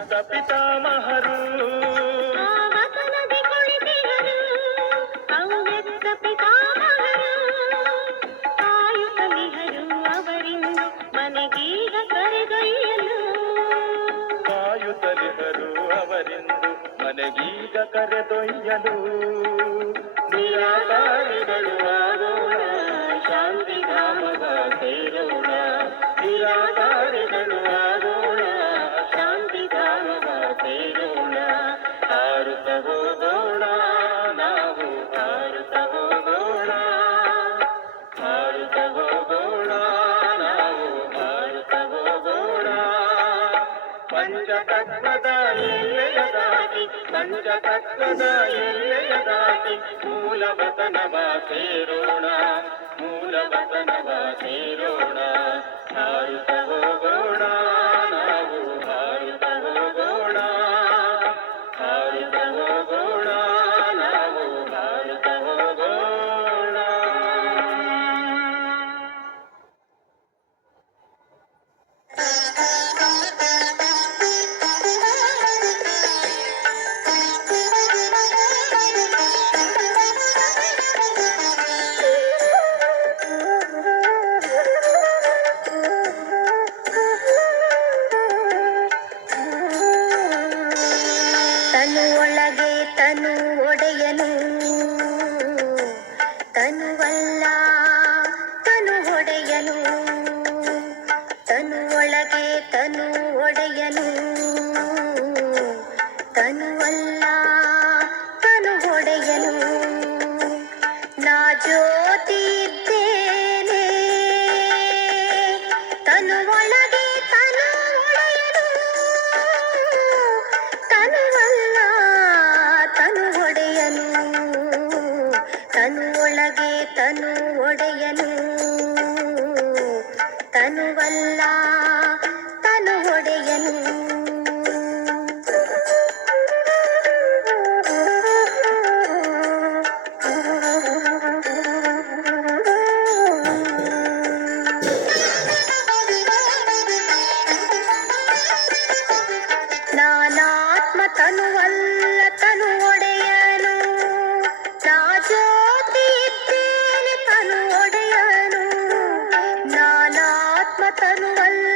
ಪಿತಾಮಹರು ವತನದಿ ಕುಳಿತಿಹರು ಅವ್ಯಕ್ತ ಪಿತಾಮಹರು ಕಾಯುತ್ತಲಿಹರು ಅವರಿಂದು ಮನೆಗೀಗ ಕರೆದೊಯ್ಯಲು ಕಾಯುತ್ತಲಿಹರು ಅವರಿಂದು ಮನೆಗೀಗ ಕರೆದೊಯ್ಯಲು ನಿರಾಕಾರಿಗಳು ಆಗೋಣ ಶಾಂತಿಧಾಮವ ಸೇರೋಣ ನಿರಾಕಾರಿಗಳು ಆಗೋಣ ಶಾಂತಿಧಾಮವ ಸೇರೋಣ ಹಾರುತ್ತ ಹೋಗೋಣ ನಾವು ಹಾರುತ್ತ ಹೋಗೋಣ ಹಾರುತ್ತ ಹೋಗೋಣ ನಾವು ಹಾರುತ್ತ ಹೋಗೋಣ ಪಂಚತತ್ವದ ಎಲ್ಲೆಯ ದಾಟಿ ಪಂಚತತ್ವದ ಎಲ್ಲೆಯ ದಾಟಿ ಮೂಲವತನವ ಸೇರೋಣ ಮೂಲವತನವ ಸೇರೋಣ ಹಾರುತ್ತ ಹೋಗೋಣ ನಾವು ಹಾರುತ್ತ ಹೋಗೋಣ ಹಾರುತ್ತ ಹೋಗೋಣ ನಾವು ಹಾರುತ್ತ ಹೋಗೋಣ. ತನು ಒಳಗೆ ತನು ಒಡೆಯನು ತನುವಲ್ಲ ತನು ಒಡೆಯನು ತನು ಒಳಗೆ ತನು ಒಡೆಯನು ತನುವಲ್ಲ ತನು ಒಡೆಯನು ನಾ ಜ್ಯೋತಿ ಇದ್ದೇನೆ ತನು ಒಳಗೆ ತನು ಒಡೆಯನು ತನುವಲ್ಲ ತನು ಒಡೆಯನು ತನು ಒಳಗೆ ತನು ಒಡೆಯನು ತನುವಲ್ಲ ತನು ಒಡೆಯನು ನಾನಾತ್ಮ ತನುವಲ್ಲ ತನು ಒಡೆಯನು ನಾ ಜ್ಯೋತಿ ಇದ್ದೇನೆ ತನು ಒಡೆಯನು ನಾನಾತ್ಮ ತನುವಲ್ಲ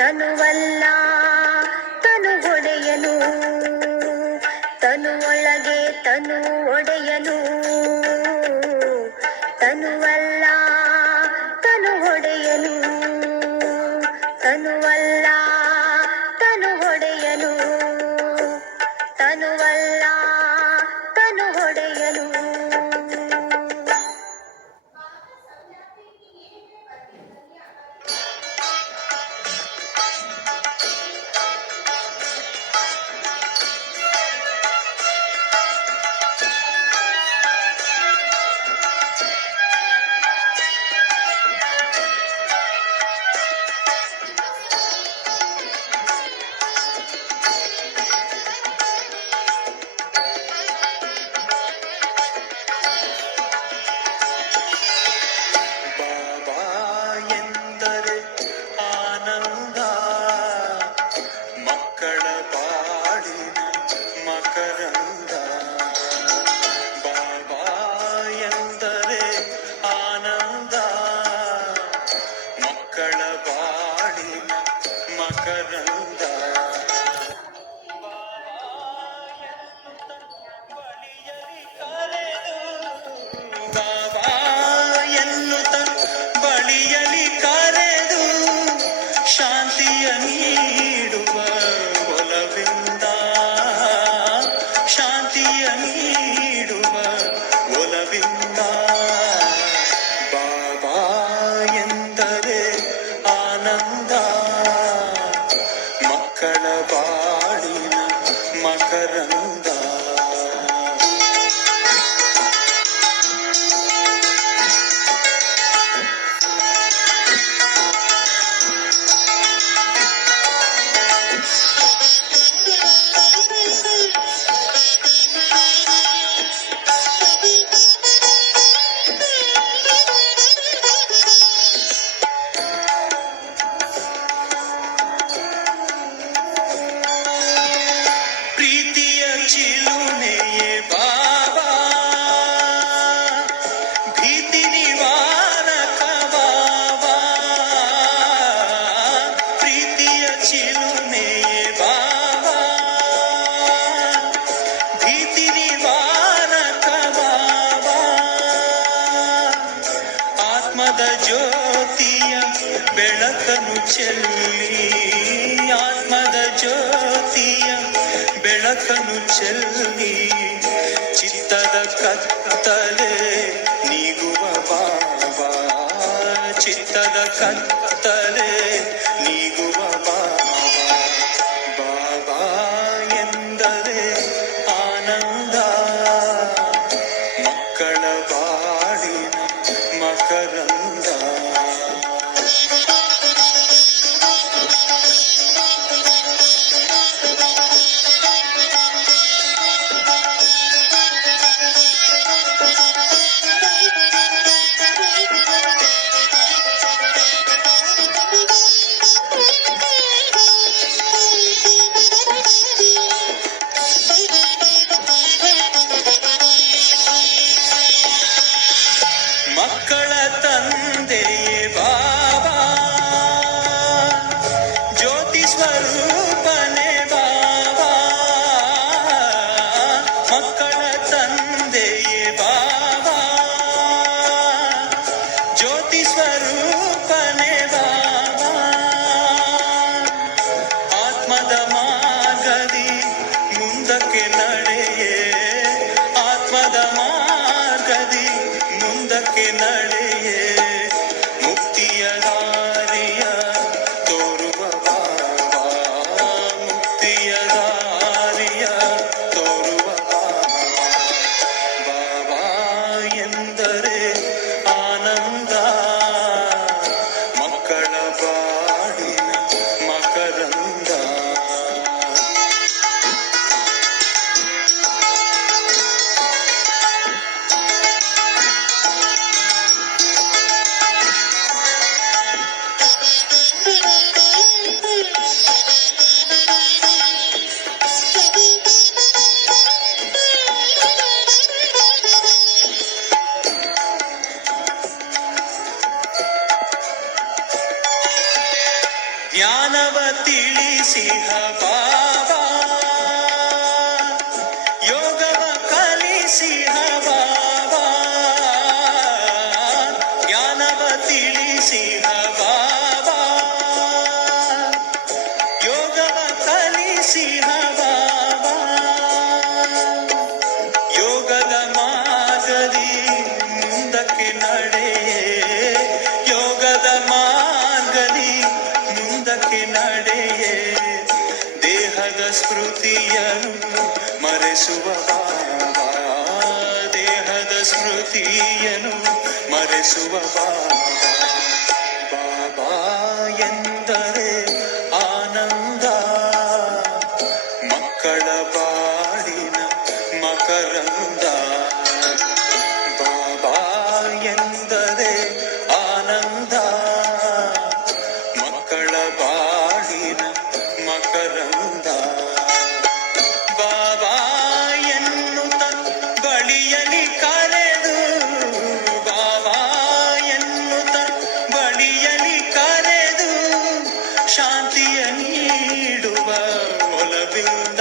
ತನುವಲ್ಲ ತನು ಒಡೆಯನು, ತನು ಒಳಗೆ ತನು ಒಡೆಯನು. ತನುವಲ್ಲ ತನು ಒಡೆಯನು, ತನುವಲ್ಲ ತನು ಒಡೆಯನು, ತನುವಲ್ಲ ತನು ಒಡೆಯನು. ಬಾಬಾ ಎಂದರೆ ಆನಂದ, ಮಕ್ಕಳ ಬಾಳಿನ ಮಕರಂದ. ಬಾಬಾ ಎಂದರೆ ಆನಂದ, ಮಕ್ಕಳ ಬಾಳಿನ ಮಕರಂದ. ಬಾಬಾ ಎನ್ನುತ್ತ ಬಳಿಯಲಿ ಕರೆದು ಶಾಂತಿಯ ನೀಡುವ ಒಲವಿಂದ, ಶಾಂತಿಯ ನೀಡುವ ಒಲವಿಂದ. ಬಾಬಾ ಎಂದರೆ ಆನಂದ, ಮಕ್ಕಳ ಬಾಳಿನ ಮಕರಂದ. ಪ್ರೀತಿಯ ಚಿಲುಮೆಯೇ ಬಾಬಾ, ಭೀತಿ ನಿವಾರಕ ಬಾಬಾ. ಪ್ರೀತಿಯ ಚಿಲುಮೆಯೇ ಬಾಬಾ, ಭೀತಿ ನಿವಾರಕ ಬಾಬಾ. ಆತ್ಮದ ಜ್ಯೋತಿಯ ಬೆಳಕನ್ನು ಚೆಲ್ಲಿ, ಆತ್ಮದ ಜ್ಯೋತಿಯ ಬೆಳಕನ್ನು ಚೆಲ್ಲಿ, ಚಿತ್ತದ ಕತ್ತಲೆ ನೀಗುವ ಬಾಬಾ, ಚಿತ್ತದ ಕತ್ತಲೆ ನೀಗುವ ಬಾಬಾ. ಬಾಬಾ ಎಂದರೆ ಆನಂದ, ಮಕ್ಕಳ ಬಾಳಿನ ಮಕರಂದ. ಮಕ್ಕಳ ತಂದೆಯೇ ಬಾಬಾ, ಜ್ಯೋತಿ ಸ್ವರೂಪನೇ ಬಾಬಾ. ಮಕ್ಕಳ ತಂದೆಯೇ ಬಾಬಾ, ಜ್ಯೋತಿ ಸ್ವರೂಪನೇ ಬಾಬಾ. ಆತ್ಮದ ಮಾರ್ಗದಿ ಮುಂದಕ್ಕೆ ನಡೆಯೇ, ಆತ್ಮದ ಮಾರ್ಗದಿ ಮುಂದಕ್ಕೆ ನಡೆಯೇ, ಮುಕ್ತಿಯ ದಾರಿಯ ತೋರುವ ಬಾಬಾ, ಜ್ಞಾನವ ತಿಳಿಸಿಹ ಬಾಬಾ, ಯೋಗವ ಕಲಿಸಿಹ ಬಾಬಾ, ಜ್ಞಾನವ ತಿಳಿಸಿಹ ಬಾಬಾ, ಯೋಗವ ಕಲಿಸಿಹ ಬಾಬಾ, ಯೋಗದ ಮಾರ್ಗದಿ ಮುಂದಕ್ಕೆ ನಡೆಯೇ, ಯೋಗದ ಮಾರ್ಗದಿ ಮುಂದಕ್ಕೆ ನಡೆಯೇ, ದೇಹದ ಸ್ಮೃತಿಯನ್ನು ಮರೆಸುವ ಬಾಬಾ, ದೇಹದ ಸ್ಮೃತಿಯನ್ನು ಮರೆಸುವ ಬಾಬಾ. ಬಾಬಾ ಎಂದರೆ ಆನಂದ, ಮಕ್ಕಳ ಬಾಳಿನ ಮಕರಂದ. ಬಾಬಾ ಎಂದರೆ ಆನಂದ, ಮಕ್ಕಳ ಬಾಳಿನ ಮಕರಂದ. ಬಾಬಾ ಎನ್ನುತ್ತ ಬಳಿಯಲಿ ಕರೆದು, ಬಾಬಾ ಎನ್ನುತ್ತ ಬಳಿಯಲಿ ಕರೆದು, ಶಾಂತಿಯ ನೀಡುವ ಒಲವಿಂದ.